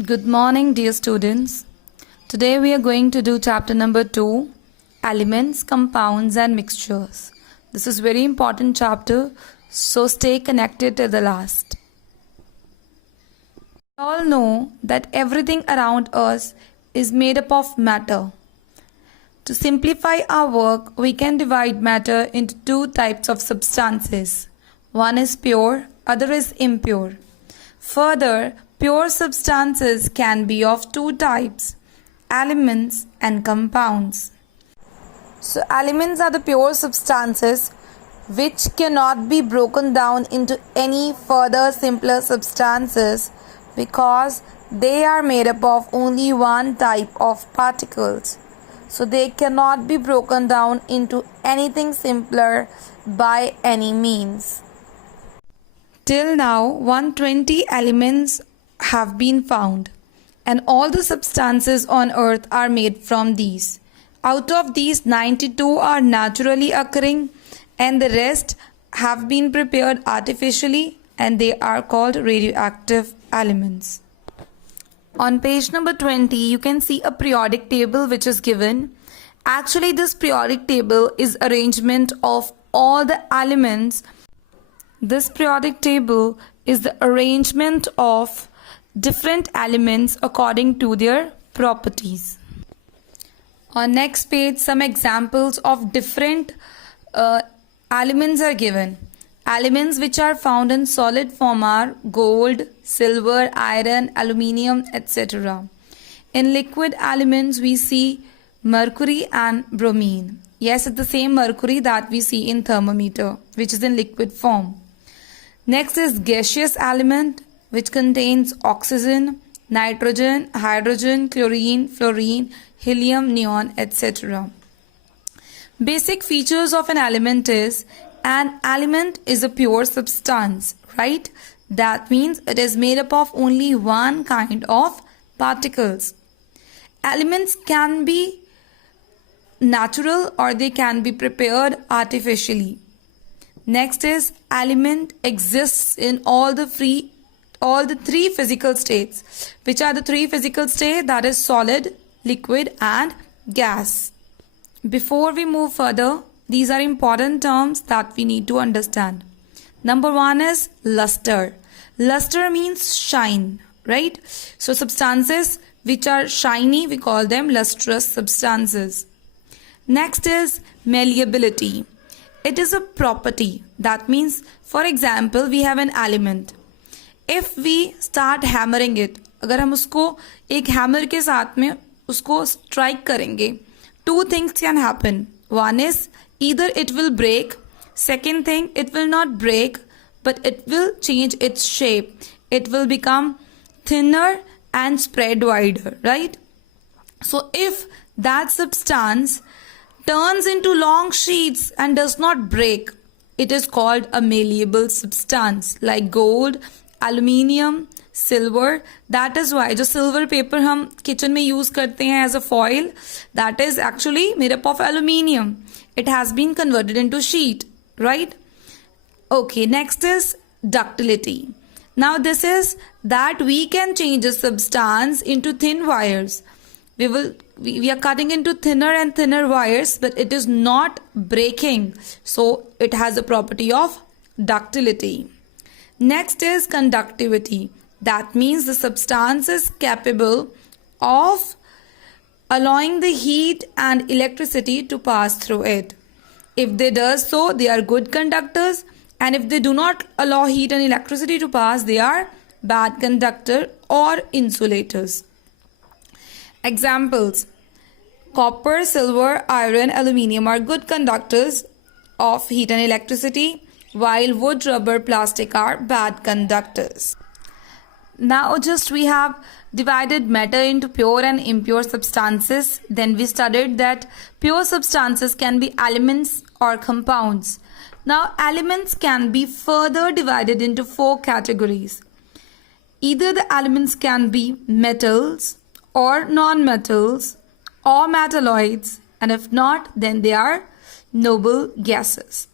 Good morning, dear students. Today we are going to do chapter number 2, Elements, Compounds and Mixtures. This is very important chapter, so stay connected till the last. We all know that everything around us is made up of matter. To simplify our work, we can divide matter into two types of substances. One is pure, other is impure. Further, pure substances can be of two types, elements and compounds. So elements are the pure substances which cannot be broken down into any further simpler substances because they are made up of only one type of particles. So they cannot be broken down into anything simpler by any means. Till now, 120 elements have been found, and all the substances on earth are made from these. Out of these, 92 are naturally occurring, and the rest have been prepared artificially, and they are called radioactive elements. On page number 20, you can see a periodic table which is given. Actually, this periodic table is arrangement of all the elements. This periodic table is the arrangement of different elements according to their properties. On next page, some examples of different elements are given. Elements which are found in solid form are gold, silver, iron, aluminium, etc. In liquid elements, we see mercury and bromine. Yes, it's the same mercury that we see in thermometer, which is in liquid form. Next is gaseous element, which contains oxygen, nitrogen, hydrogen, chlorine, fluorine, helium, neon, etc. Basic features of an element is a pure substance, right? That means it is made up of only one kind of particles. Elements can be natural or they can be prepared artificially. Next is element exists in all the three physical states. Which are the three physical states? That is solid, liquid and gas. Before we move further, these are important terms that we need to understand. Number one is luster. Luster means shine, right? So substances which are shiny, we call them lustrous substances. Next is malleability. It is a property. That means, for example, we have an element. If we start hammering it, अगर हम उसको एक hammer के साथ में उसको strike करेंगे, two things can happen. One is either it will break. Second thing, it will not break, but it will change its shape. It will become thinner and spread wider, right? So if that substance turns into long sheets and does not break, it is called a malleable substance, like gold, aluminium, silver. That is why जो silver paper हम kitchen में use करते हैं as a foil, that is actually made up of aluminium. It has been converted into sheet, right? Okay, next is ductility. Now this is that we can change a substance into thin wires. We are cutting into thinner and thinner wires, but it is not breaking. So it has a property of ductility. Next is conductivity. That means the substance is capable of allowing the heat and electricity to pass through it. If they do so, they are good conductors, and if they do not allow heat and electricity to pass, they are bad conductor or insulators. Examples: copper, silver, iron, aluminium are good conductors of heat and electricity, while wood, rubber, plastic are bad conductors. Now just we have divided matter into pure and impure substances. Then we studied that pure substances can be elements or compounds. Now elements can be further divided into four categories. Either the elements can be metals or non-metals or metalloids, and if not, then they are noble gases.